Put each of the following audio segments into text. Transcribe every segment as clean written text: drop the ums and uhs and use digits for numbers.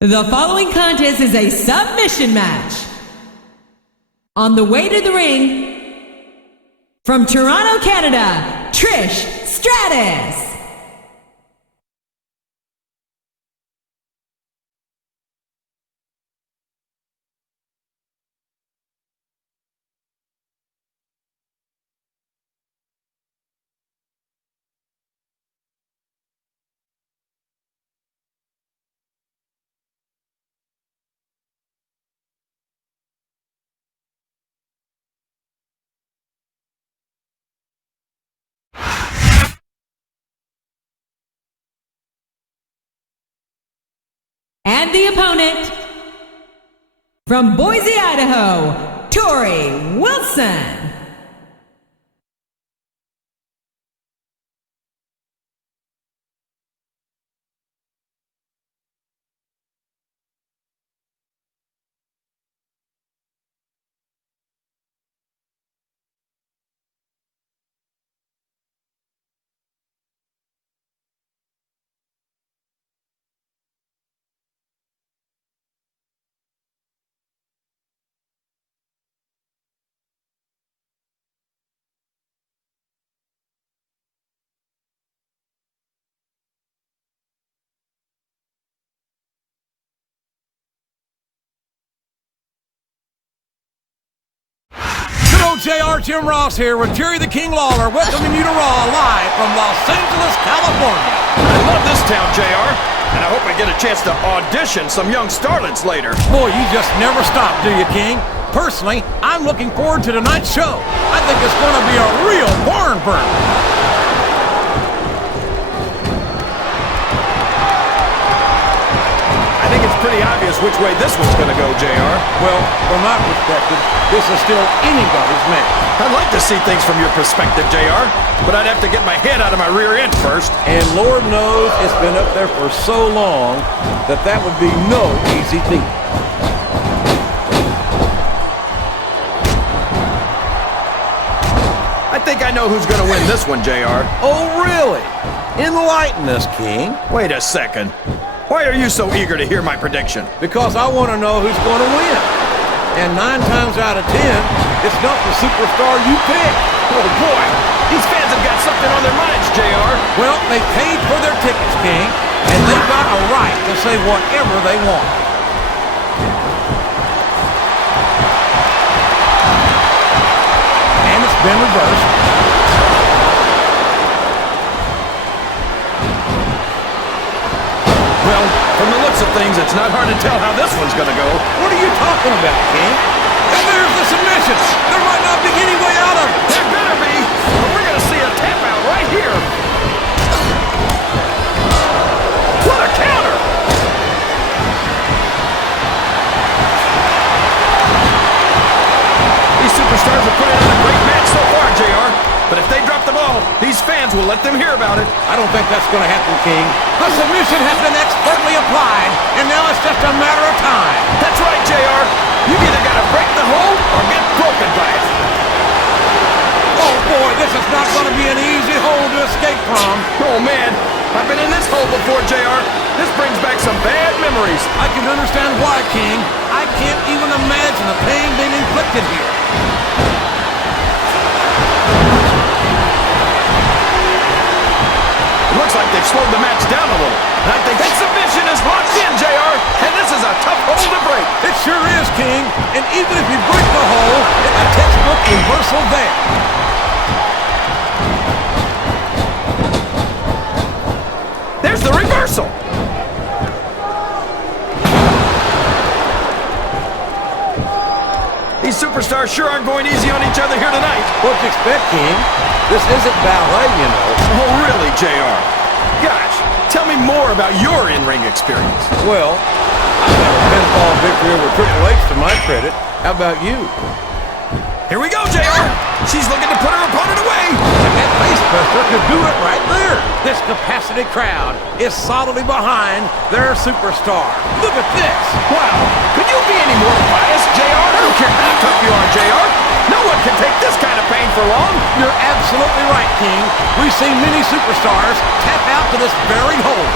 The following contest is a submission match. On the way to the ring, from Toronto, Canada, Trish Stratus. And the opponent, from Boise, Idaho, Torrie Wilson. JR Jim Ross here with Jerry the King Lawler, welcoming you to Raw live from Los Angeles, California. I love this town, JR, and I hope I get a chance to audition some young starlets later. Boy, you just never stop, do you, King? Personally, I'm looking forward to tonight's show. I think it's going to be a real barn burner. I think it's pretty obvious which way this one's going to go, JR. Well, from my perspective, this is still anybody's match. I'd like to see things from your perspective, JR, but I'd have to get my head out of my rear end first. And Lord knows it's been up there for so long that would be no easy feat. I think I know who's going to win this one, JR. Oh, really? Enlighten us, King. Wait a second. Why are you so eager to hear my prediction? Because I want to know who's going to win. And 9 times out of 10, it's not the superstar you pick. Oh, boy. These fans have got something on their minds, JR. Well, they paid for their tickets, King, and they've got a right to say whatever they want. And it's been reversed. Well, from the looks of things, it's not hard to tell how this one's going to go. What are you talking about, King? And there's the submission. There might not be any way out of it. There better be, or we're going to see a tap out right here. What a counter! These superstars are putting on a great match so far, JR. But if they drop the ball, these fans will let them hear about it. I don't think that's going to happen, King. The submission has been expertly applied, and now it's just a matter of time. That's right, JR. You've either got to break the hold or get broken by it. Oh, boy, this is not going to be an easy hole to escape from. Oh, man. I've been in this hole before, JR. This brings back some bad memories. I can understand why, King. I can't even imagine the pain being inflicted here. Looks like they've slowed the match down a little. And I think that submission is locked in, JR. And this is a tough hole to break. It sure is, King. And even if you break the hole, it's a textbook reversal there. There's the reversal. These superstars sure aren't going easy on each other here tonight. What'd you expect, King? This isn't ballet, you know. Oh, really, JR? Gosh, tell me more about your in-ring experience. Well, I've got a pinfall victory over Triple H to my credit. How about you? Here we go, JR. She's looking to put her opponent away. And that face buster could do it right there. This capacity crowd is solidly behind their superstar. Look at this. Wow. Could you be any more biased, JR? I don't care how tough you are, JR. No one can take this kind of pain for long. You're absolutely right, King. We've seen many superstars tap out to this very hole.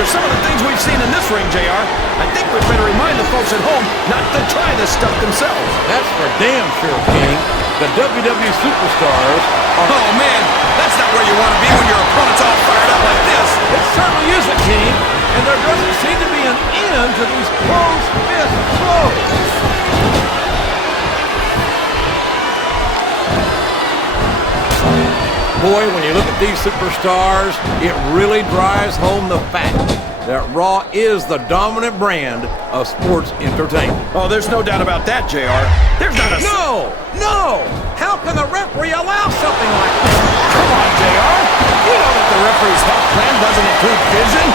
After some of the things we've seen in this ring, JR, I think we'd better remind the folks at home not to try this stuff themselves. That's for damn sure, King. The WWE Superstars are... Oh, man, that's not where you want to be when your opponent's all fired up like this. It certainly isn't, King. And there doesn't seem to be an end to these closed fist throws. Boy, when you look at these superstars, it really drives home the fact that Raw is the dominant brand of sports entertainment. Oh, there's no doubt about that, JR. There's not a... No! How can the referee allow something like that? Come on, JR. You know that the referee's health plan doesn't include vision.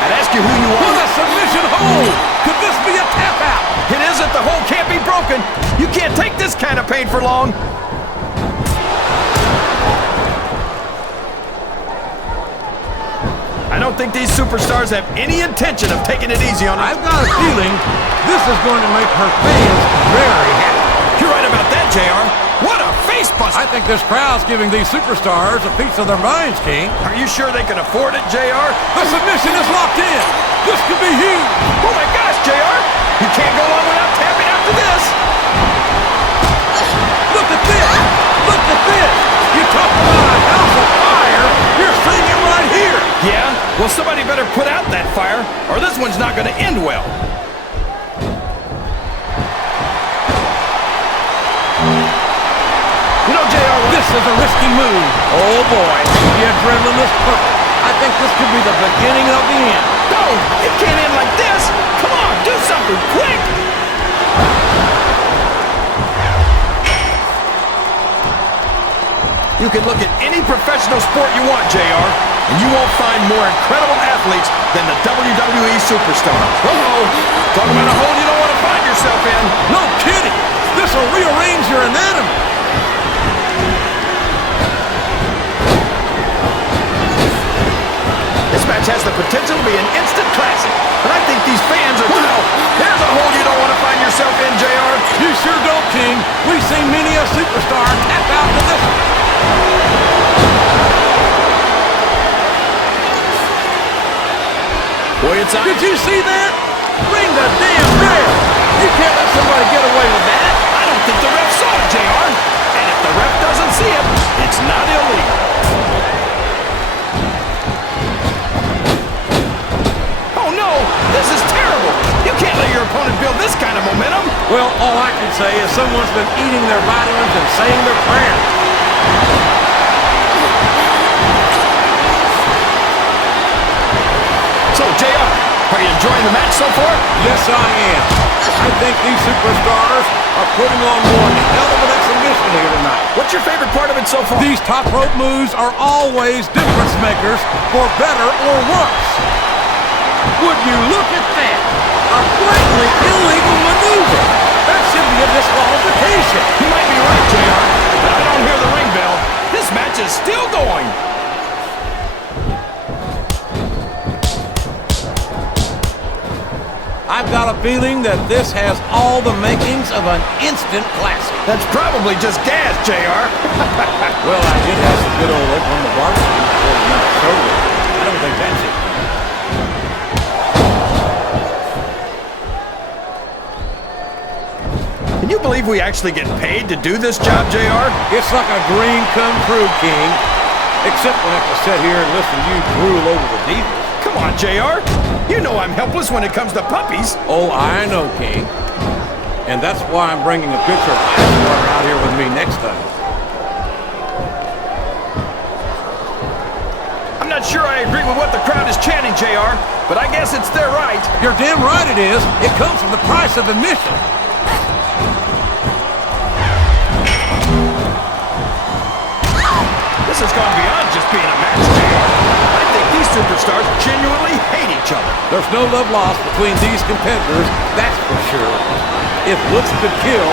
I'd ask you who you are. What a submission hold! Could this be a tap out? It isn't. The hold can't be broken. You can't take this kind of pain for long. I don't think these superstars have any intention of taking it easy on us. I've got a feeling this is going to make her fans very happy. You're right about that, JR. What a face buster. I think this crowd's giving these superstars a piece of their minds, King. Are you sure they can afford it, JR? The submission is locked in. This could be huge. Oh my gosh, JR. You can't go on without tapping after this. Look at this. Look at this. You talk about a house of fire. You're seeing it right here. Yeah? Well, somebody better put out that fire, or this one's not going to end well. You know, JR, this is a risky move. Oh, boy. The adrenaline is perfect. I think this could be the beginning of the end. No, it can't end like this. Come on, do something quick. You can look at any professional sport you want, JR, and you won't find more incredible athletes than the WWE Superstars. Uh-oh. Talk about a hole you don't want to find yourself in. No kidding. This will rearrange your anatomy. This match has the potential to be an instant classic, but I think these fans are... Wow, there's a hole you don't want to find yourself in, JR. You sure don't, King. We've seen many a superstar tap out to this one. Boy, it's on. Did you see that? Ring the damn bell. You can't let somebody get away with that. I don't think the ref saw it, JR. And if the ref doesn't see it, it's not illegal. Oh, no. This is terrible. You can't let your opponent build this kind of momentum. Well, all I can say is someone's been eating their vitamins and saying their prayers. So, JR, are you enjoying the match so far? Yes, I am. I think these superstars are putting on one hell of an exhibition here tonight. What's your favorite part of it so far? These top rope moves are always difference makers for better or worse. Would you look at that? A blatantly illegal maneuver. That should be a disqualification. You might be right, JR, but I don't hear the ring bell. This match is still going. I've got a feeling that this has all the makings of an instant classic. That's probably just gas, JR. Well, I did have some good old Oklahoma barbecue before the night sober. I don't think that's it. Can you believe we actually get paid to do this job, JR? It's like a dream come true, King. Except when I have to sit here and listen to you drool over the divas. Come on, JR. You know I'm helpless when it comes to puppies. Oh, I know, King. And that's why I'm bringing a pitcher of ice water out here with me next time. I'm not sure I agree with what the crowd is chanting, JR, but I guess it's their right. You're damn right it is. It comes from the price of admission. This has gone beyond just being a match, JR. I think these superstars genuinely hate each other. There's no love lost between these competitors, that's for sure. If looks could kill,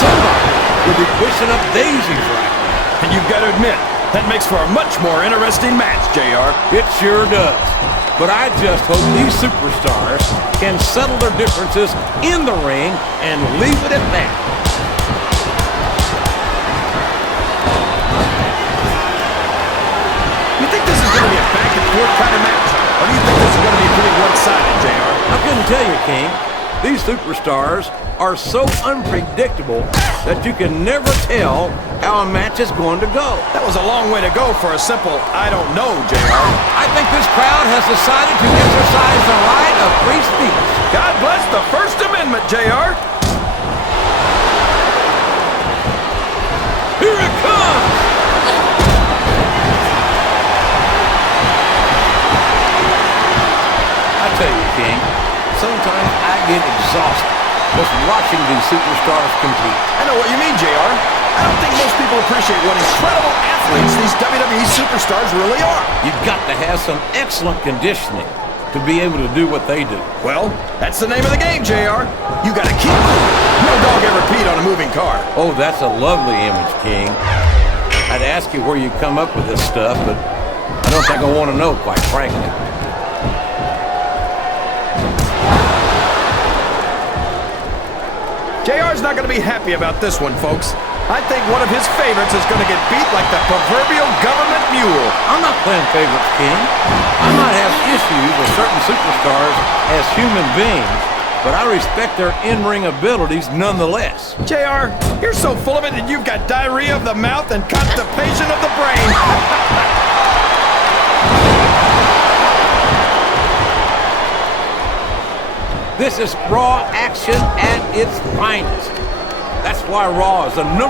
somebody would be pushing up daisies right now. And you've got to admit, that makes for a much more interesting match, JR. It sure does. But I just hope these superstars can settle their differences in the ring and leave it at that. back-and-forth kind of match? Or do you think this is going to be pretty one-sided, JR? I couldn't tell you, King. These superstars are so unpredictable that you can never tell how a match is going to go. That was a long way to go for a simple, I don't know, JR. I think this crowd has decided to exercise the right of free speech. God bless the First Amendment, JR. Here it comes! I tell you, King, sometimes I get exhausted just watching these superstars compete. I know what you mean, JR. I don't think most people appreciate what incredible athletes these WWE superstars really are. You've got to have some excellent conditioning to be able to do what they do. Well, that's the name of the game, JR. You gotta keep moving. No dog ever peed on a moving car. Oh, that's a lovely image, King. I'd ask you where you come up with this stuff, but I don't think I want to know, quite frankly. JR's not going to be happy about this one, folks. I think one of his favorites is going to get beat like the proverbial government mule. I'm not playing favorites, King. I might have issues with certain superstars as human beings, but I respect their in-ring abilities nonetheless. JR, you're so full of it that you've got diarrhea of the mouth and constipation of the brain. This is Raw action at its finest. That's why Raw is the #1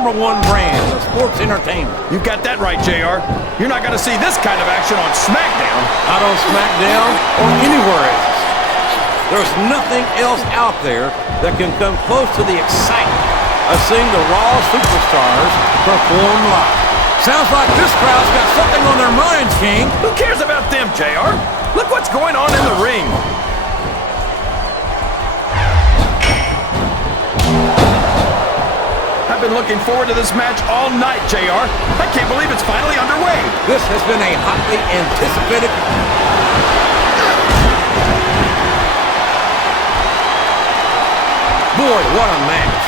brand of sports entertainment. You got that right, JR. You're not going to see this kind of action on Smackdown. Not on Smackdown or anywhere else. There's nothing else out there that can come close to the excitement of seeing the Raw superstars perform live. Sounds like this crowd's got something on their minds, King. Who cares about them, JR? Look what's going on in the ring. I've been looking forward to this match all night, JR. I can't believe it's finally underway. This has been a hotly anticipated... Boy, what a match.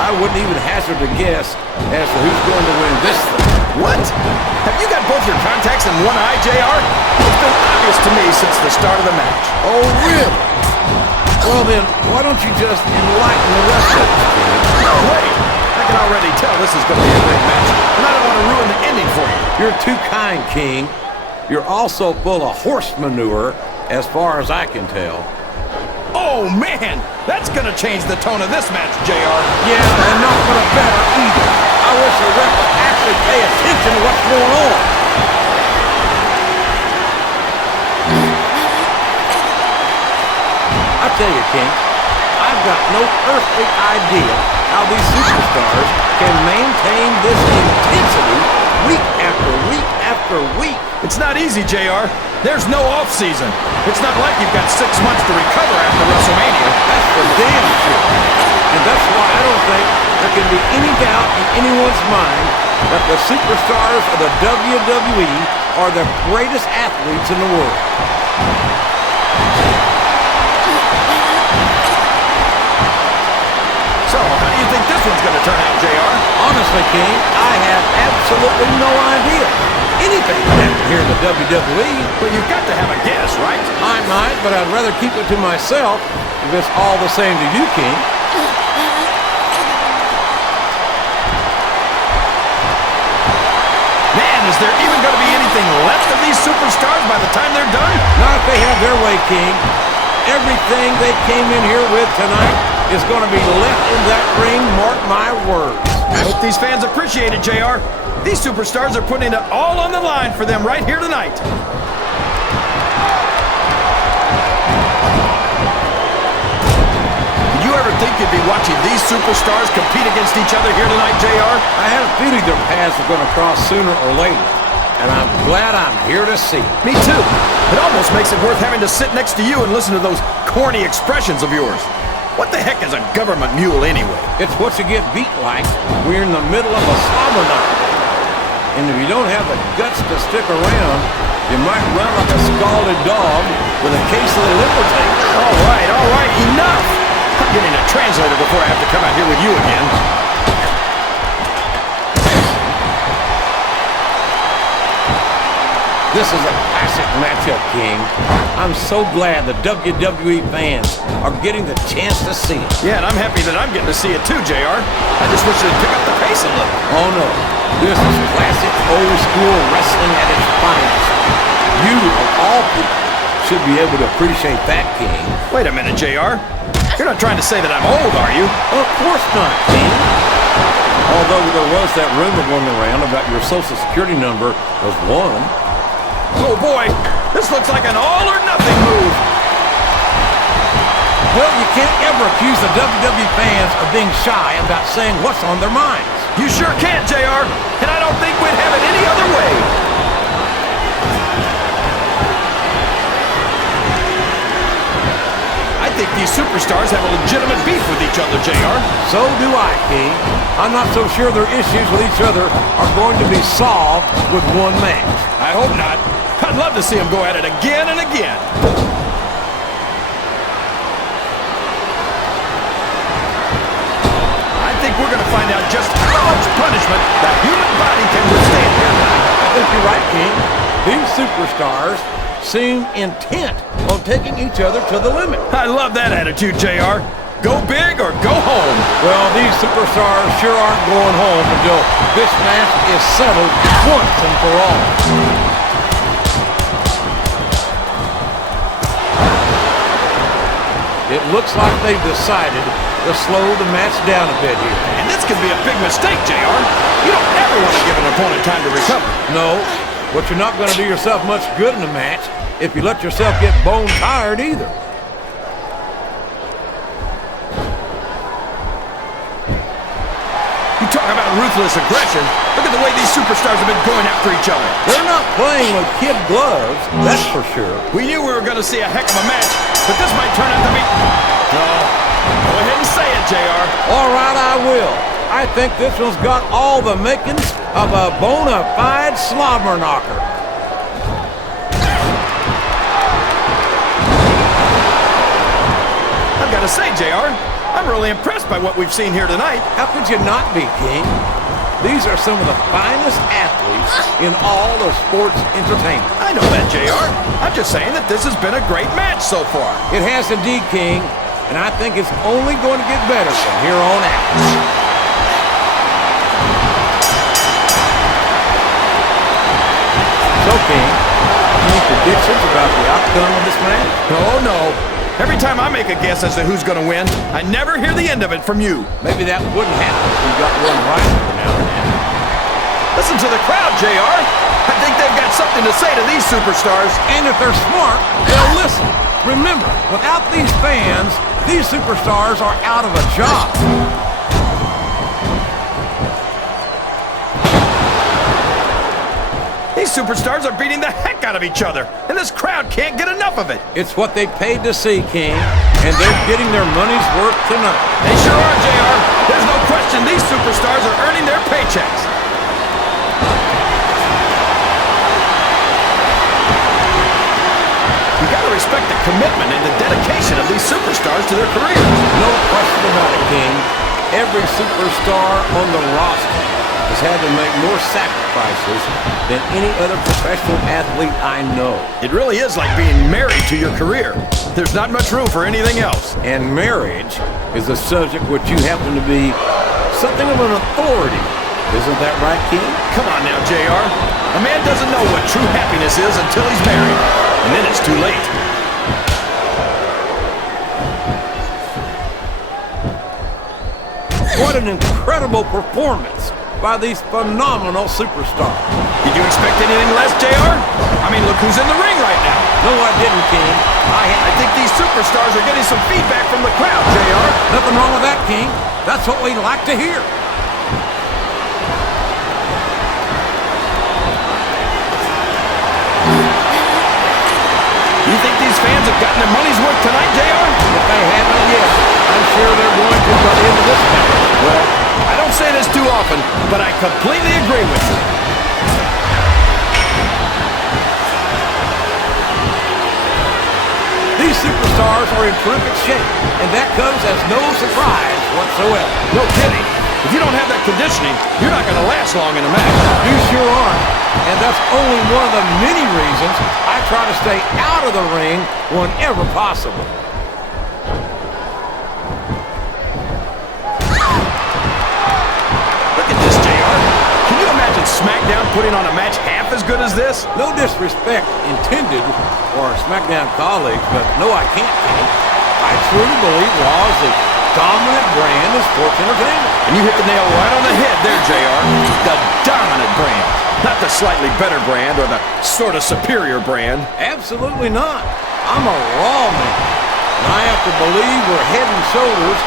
I wouldn't even hazard a guess as to who's going to win this thing. What? Have you got both your contacts in one eye, JR? It's been obvious to me since the start of the match. Oh, really? Well then, why don't you just enlighten the rest of us, King? No way! I can already tell this is going to be a great match, and I don't want to ruin the ending for you. You're too kind, King. You're also full of horse manure, as far as I can tell. Oh, man! That's going to change the tone of this match, JR. Yeah, and not for the better either. I wish the ref would actually pay attention to what's going on. I tell you, King, I've got no earthly idea how these superstars can maintain this intensity week after week after week. It's not easy, JR. There's no off-season. It's not like you've got 6 months to recover after WrestleMania. That's for damn sure. And that's why I don't think there can be any doubt in anyone's mind that the superstars of the WWE are the greatest athletes in the world. So, how do you think this one's going to turn out, JR? Honestly, King, I have absolutely no idea. Anything can happen here in the WWE. But you've got to have a guess, right? I might, but I'd rather keep it to myself if it's all the same to you, King. Man, is there even going to be anything left of these superstars by the time they're done? Not if they have their way, King. Everything they came in here with tonight is going to be left in that ring, mark my words. I hope these fans appreciate it, JR. These superstars are putting it all on the line for them right here tonight. Did you ever think you'd be watching these superstars compete against each other here tonight, JR? I had a feeling their paths were going to cross sooner or later, and I'm glad I'm here to see it. Me too. It almost makes it worth having to sit next to you and listen to those corny expressions of yours. What the heck is a government mule anyway? It's what you get beat like when you're in the middle of a slobber knock. And if you don't have the guts to stick around, you might run like a scalded dog with a case of the liver tank. All right, enough! I'm getting a translator before I have to come out here with you again. This is a classic matchup, King. I'm so glad the WWE fans are getting the chance to see it. Yeah, and I'm happy that I'm getting to see it too, JR. I just wish they'd pick up the pace a little. Oh, no. This is classic old-school wrestling at its finest. You, of all people, should be able to appreciate that, King. Wait a minute, JR. You're not trying to say that I'm old, are you? Of course not, King. Although there was that rumor going around about your Social Security number was 1. Oh, boy. This looks like an all-or-nothing move. Well, you can't ever accuse the WWE fans of being shy about saying what's on their minds. You sure can't, JR. And I don't think we'd have it any other way. I think these superstars have a legitimate beef with each other, JR. So do I, King. I'm not so sure their issues with each other are going to be solved with one match. I hope not. I'd love to see them go at it again and again. I think we're going to find out just how much punishment the human body can withstand here tonight. I think you're right, King. These superstars seem intent on taking each other to the limit. I love that attitude, JR. Go big or go home. Well, these superstars sure aren't going home until this match is settled once and for all. It looks like they've decided to slow the match down a bit here. And this could be a big mistake, JR. You don't ever want to give an opponent time to recover. No, but you're not going to do yourself much good in a match if you let yourself get bone tired either. You talk about ruthless aggression. Look at the way these superstars have been going after each other. They're not playing with kid gloves, that's for sure. We knew we were going to see a heck of a match, but this might turn out to be... No. Go ahead and say it, JR. All right, I will. I think this one's got all the makings of a bona fide slobber knocker. I've got to say, JR, I'm really impressed by what we've seen here tonight. How could you not be, King? These are some of the finest athletes in all of sports entertainment. I know that, JR. I'm just saying that this has been a great match so far. It has indeed, King, and I think it's only going to get better from here on out. So, King, any predictions about the outcome of this match? Oh, no. Every time I make a guess as to who's going to win, I never hear the end of it from you. Maybe that wouldn't happen if we got one right every now and then. Listen to the crowd, JR. I think they've got something to say to these superstars. And if they're smart, they'll listen. Remember, without these fans, these superstars are out of a job. These superstars are beating the heck out of each other, and this crowd can't get enough of it. It's what they paid to see, King, and they're getting their money's worth tonight. They sure are, JR. There's no question these superstars are earning their paychecks. You gotta respect the commitment and the dedication of these superstars to their careers. No question about it, King. Every superstar on the roster has had to make more sacrifices than any other professional athlete I know. It really is like being married to your career. There's not much room for anything else. And marriage is a subject which you happen to be something of an authority. Isn't that right, King? Come on now, JR. A man doesn't know what true happiness is until he's married. And then it's too late. What an incredible performance by these phenomenal superstars. Did you expect anything less, JR? I mean, look who's in the ring right now. No, I didn't, King. I think these superstars are getting some feedback from the crowd, JR. Nothing wrong with that, King. That's what we like to hear. You think these fans have gotten their money's worth tonight, JR? If they haven't yet, I'm sure they're going to by the end of this match. Well, I don't say this too often, but I completely agree with you. These superstars are in terrific shape, and that comes as no surprise whatsoever. No kidding. If you don't have that conditioning, you're not going to last long in a match. You sure aren't. And that's only one of the many reasons I try to stay out of the ring whenever possible. Look at this, JR. Can you imagine SmackDown putting on a match half as good as this? No disrespect intended for our SmackDown colleagues, but no, I can't think. I truly believe Raw is the dominant brand of sports entertainment. And you hit the nail right on the head there, JR. The dominant brand. Not the slightly better brand or the sort of superior brand. Absolutely not. I'm a Raw man. And I have to believe we're head and shoulders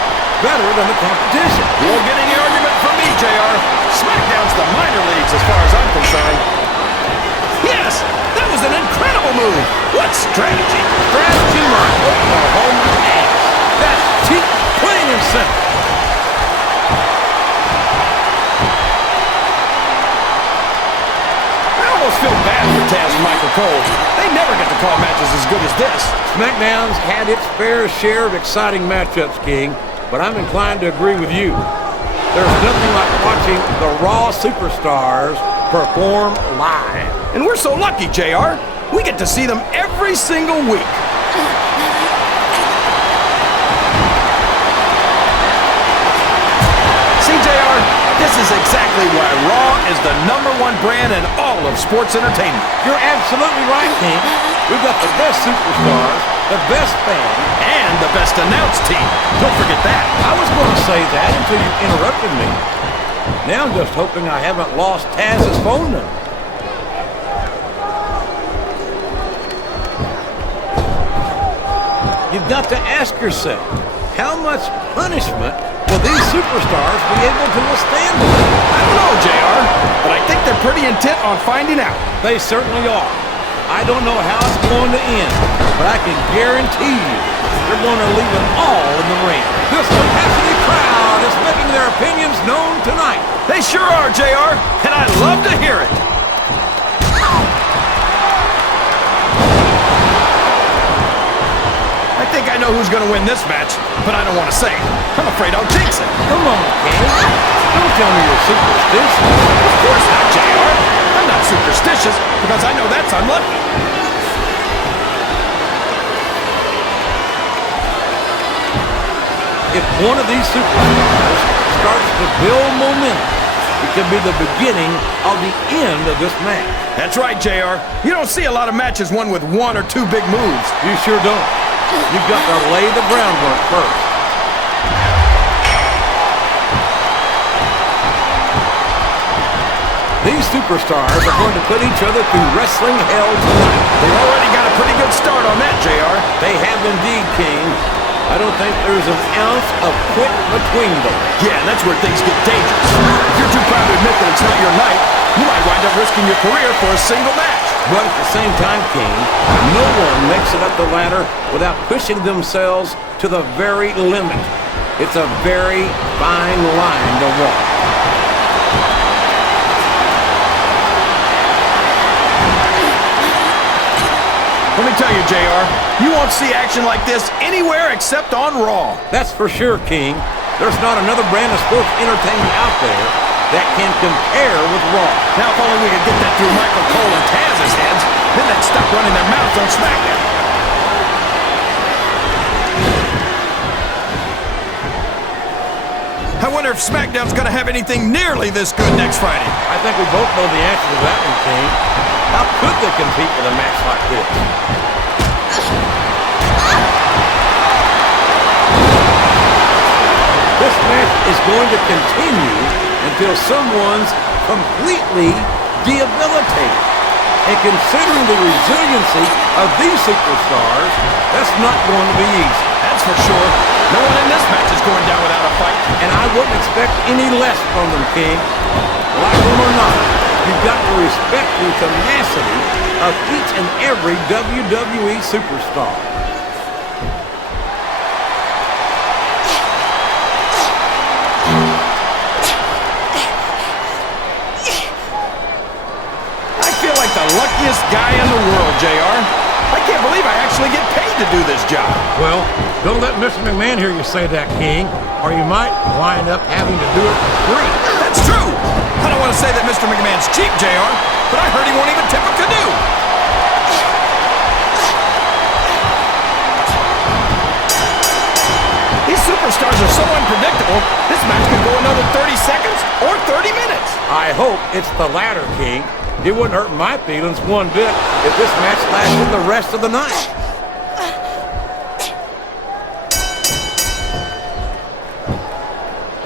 better than the competition. You won't get any argument from me, JR. SmackDown's the minor leagues as far as I'm concerned. Yes, that was an incredible move. What strategy? Strategy, my Oklahoma ass. That's cheap, plain and simple. I almost feel bad for Taz and Michael Cole. They never get to call matches as good as this. SmackDown's had its fair share of exciting matchups, King, but I'm inclined to agree with you. There's nothing like watching the Raw superstars perform live. And we're so lucky, JR. We get to see them every single week. See, JR, this is exactly why Raw is the #1 brand in all of sports entertainment. You're absolutely right, King. We've got the best superstars, the best fans, And the best announced team. Don't forget that. I was going to say that until you interrupted me. Now I'm just hoping I haven't lost Taz's phone number. You've got to ask yourself, how much punishment will these superstars be able to withstand? I don't know, JR, but I think they're pretty intent on finding out. They certainly are. I don't know how it's going to end, but I can guarantee you they're going to leave it all in the ring. This capacity crowd is making their opinions known tonight. They sure are, JR, and I love to hear it. I think I know who's going to win this match, but I don't want to say it. I'm afraid I'll jinx it. Come on, King. Don't tell me you're superstitious. Of course not, JR. I'm not superstitious because I know that's unlucky. If one of these superstars starts to build momentum, it could be the beginning of the end of this match. That's right, JR. You don't see a lot of matches won with one or two big moves. You sure don't. You've got to lay the groundwork first. These superstars are going to put each other through wrestling hell tonight. They've already got a pretty good start on that, JR. They have indeed, King. I don't think there's an ounce of quit between them. Yeah, and that's where things get dangerous. If you're too proud to admit that it's not your night, you might wind up risking your career for a single match. But at the same time, King, no one makes it up the ladder without pushing themselves to the very limit. It's a very fine line to walk. Let me tell you, JR, you won't see action like this anywhere except on Raw. That's for sure, King. There's not another brand of sports entertainment out there that can compare with Raw. Now, if only we could get that through Michael Cole and Taz's heads, then they'd stop running their mouths on SmackDown. I wonder if SmackDown's going to have anything nearly this good next Friday. I think we both know the answer to that one, King. How could they compete with a match like this? This match is going to continue until someone's completely debilitated. And considering the resiliency of these superstars, that's not going to be easy. That's for sure. No one in this match is going down without a fight. And I wouldn't expect any less from them, King. Like them or not, you've got to respect the tenacity of each and every WWE superstar. I feel like the luckiest guy in the world, JR. I can't believe I actually get paid to do this job. Well, don't let Mr. McMahon hear you say that, King, or you might wind up having to do it for free. That's true. I don't want to say that Mr. McMahon's cheap, JR, but I heard he won't even tip a canoe. These superstars are so unpredictable, this match could go another 30 seconds or 30 minutes. I hope it's the latter, King. It wouldn't hurt my feelings one bit if this match lasted the rest of the night.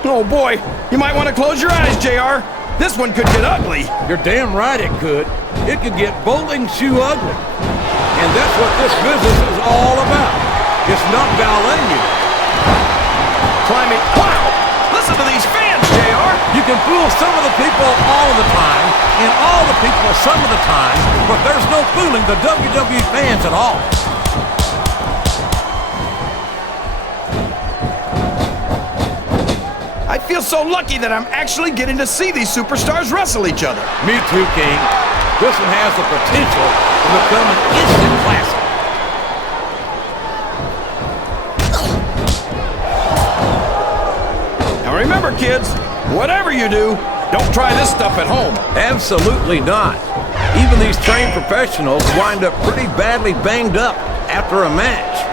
Oh boy, you might want to close your eyes, JR. This one could get ugly. You're damn right it could. It could get bowling shoe ugly. And that's what this business is all about. It's not ballet music. Climbing. Wow! Listen to these fans, JR. You can fool some of the people all of the time, and all the people some of the time, but there's no fooling the WWE fans at all. I feel so lucky that I'm actually getting to see these superstars wrestle each other. Me too, King. This one has the potential to become an instant classic. Now remember, kids, whatever you do, don't try this stuff at home. Absolutely not. Even these trained professionals wind up pretty badly banged up after a match.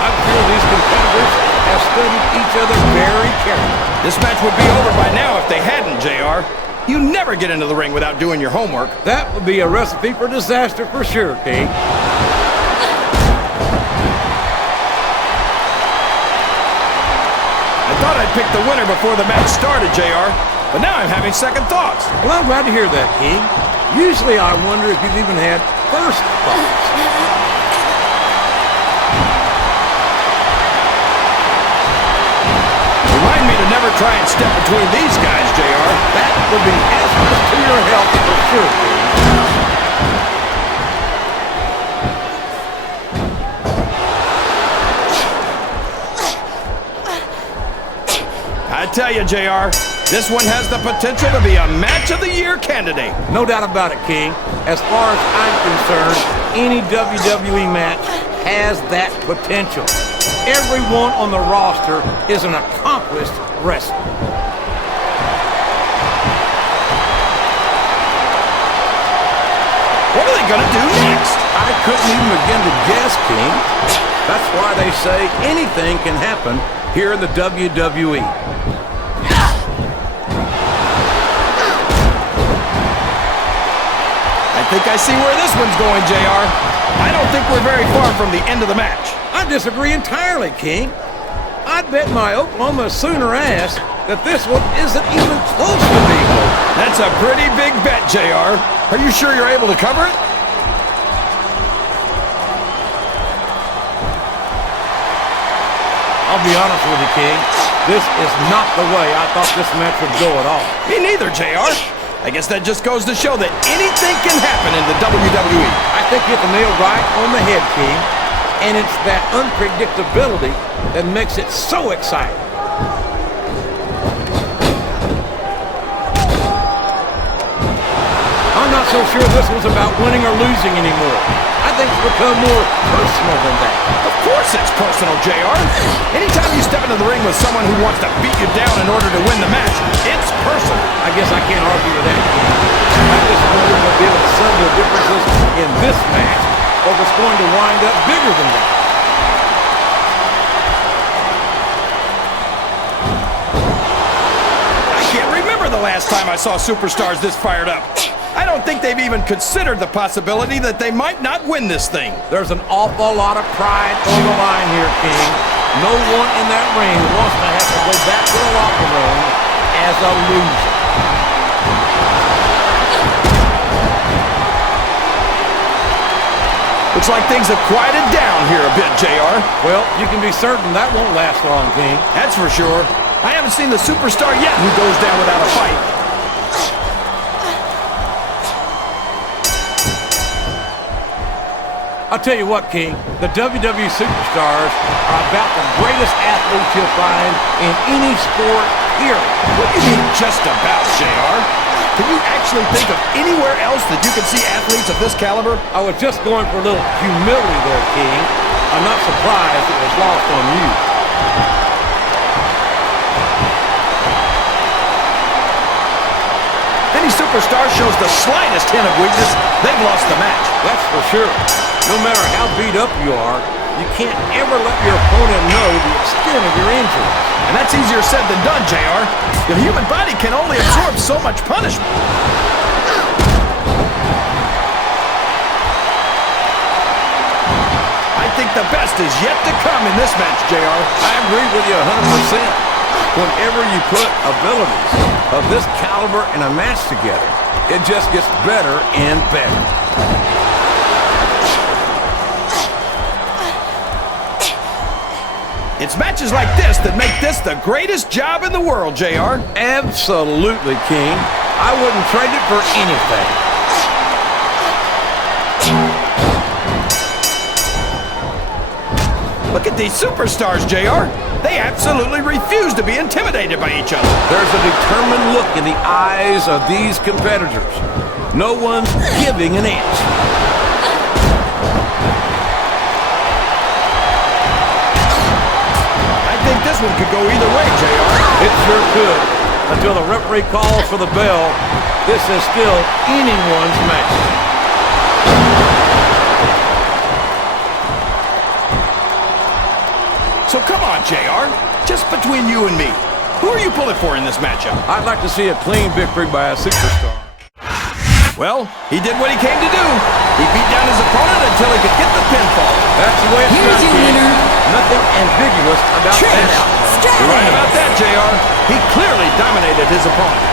I'm sure these competitors have studied each other very carefully. This match would be over by now if they hadn't, JR. You never get into the ring without doing your homework. That would be a recipe for disaster for sure, King. I thought I'd pick the winner before the match started, JR, but now I'm having second thoughts. Well, I'm glad to hear that, King. Usually I wonder if you've even had first thoughts. Remind me to never try and step between these guys, JR. That would be hazardous to your health for sure, King. I tell you, JR, this one has the potential to be a Match of the Year candidate. No doubt about it, King. As far as I'm concerned, any WWE match has that potential. Everyone on the roster is an accomplished wrestler. What are they going to do next? I couldn't even begin to guess, King. That's why they say anything can happen here in the WWE. I think I see where this one's going, JR. I don't think we're very far from the end of the match. I disagree entirely, King. I'd bet my Oklahoma Sooner ass that this one isn't even close to being over. That's a pretty big bet, JR. Are you sure you're able to cover it? I'll be honest with you, King. This is not the way I thought this match would go at all. Me neither, JR. I guess that just goes to show that anything can happen in the WWE. I think you hit the nail right on the head, King. And it's that unpredictability that makes it so exciting. I'm not so sure this was about winning or losing anymore. I think it's become more personal than that. Of course it's personal, JR. Anytime you step into the ring with someone who wants to beat you down in order to win the match, it's personal. I guess I can't argue with that, King. I just wonder if we'll be able to sum the differences in this match, or if it's going to wind up bigger than that. I can't remember the last time I saw superstars this fired up. I don't think they've even considered the possibility that they might not win this thing. There's an awful lot of pride on the line here, King. No one in that ring wants to have to go back to the locker room as a loser. Looks like things have quieted down here a bit, JR. Well, you can be certain that won't last long, King. That's for sure. I haven't seen the superstar yet who goes down without a fight. I'll tell you what, King, the WWE Superstars are about the greatest athletes you'll find in any sport, period. What do you mean just about, JR? Can you actually think of anywhere else that you can see athletes of this caliber? I was just going for a little humility there, King. I'm not surprised it was lost on you. Any superstar shows the slightest hint of weakness, they've lost the match. That's for sure. No matter how beat up you are, you can't ever let your opponent know the extent of your injury. And that's easier said than done, JR. The human body can only absorb so much punishment. I think the best is yet to come in this match, JR. I agree with you 100%. Whenever you put abilities of this caliber in a match together, it just gets better and better. It's matches like this that make this the greatest job in the world, JR. Absolutely, King. I wouldn't trade it for anything. Look at these superstars, JR. They absolutely refuse to be intimidated by each other. There's a determined look in the eyes of these competitors. No one's giving an inch. I think this one could go either way, JR. It sure could. Until the referee calls for the bell, this is still anyone's match. So come on, JR. Just between you and me, who are you pulling for in this matchup? I'd like to see a clean victory by a superstar. Well, he did what he came to do. He beat down his opponent until he could get the pinfall. That's the way it's Here's done, your King. winner, Nothing ambiguous about Trish that outcome. Stratus. You're right about that, JR. He clearly dominated his opponent.